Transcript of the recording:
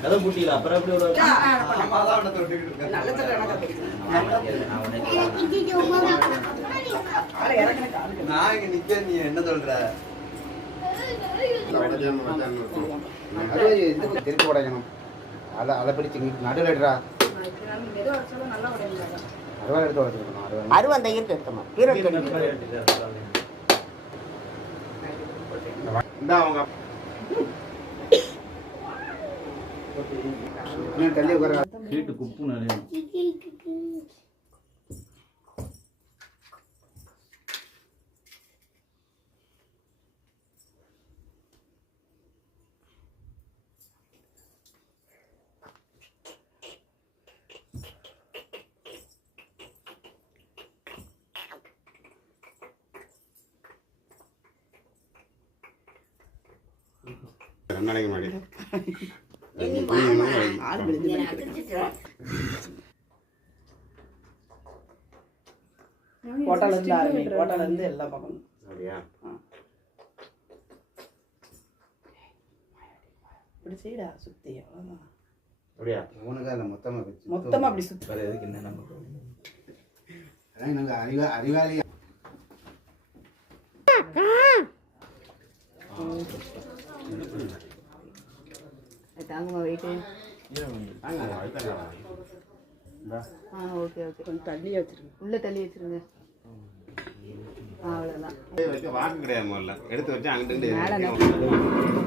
கதை பூட்டில அப்புறம் எப்படி ஒரு நான் இங்க நிக்க நீ என்ன சொல்ற திருப்பி உடைக்கணும் அதை பிடிச்சி நடுவில் எடுறா அறுவா எடுத்து உடைச்சிருக்கணும் அறுவை அந்த இருக்கு எடுத்தோம் அவங்க தள்ளி உட்கார ஹீட் குப்பு நிறைய நாளைக்கு மாடி கோட்டால இருந்து ஆரம்பி கோட்டால இருந்து எல்லா பக்கமும் சரியா இப்படி செய்டா சுத்தி அவ்வளவுதான் அப்படியா உனக்கு அந்த மொத்தமா அப்படி சுத்தி வேற எதுக்கு என்ன நம்ம நாங்கள் அறிவாளி தாங்கம்மா வெயிட்டு ஓகே ஓகே கொஞ்சம் தள்ளி வச்சிருங்க உள்ளே தள்ளி வச்சிருங்க அவ்வளோதான் வாக்கு கிடையாது முதல்ல எடுத்து வச்சு அங்கிட்டு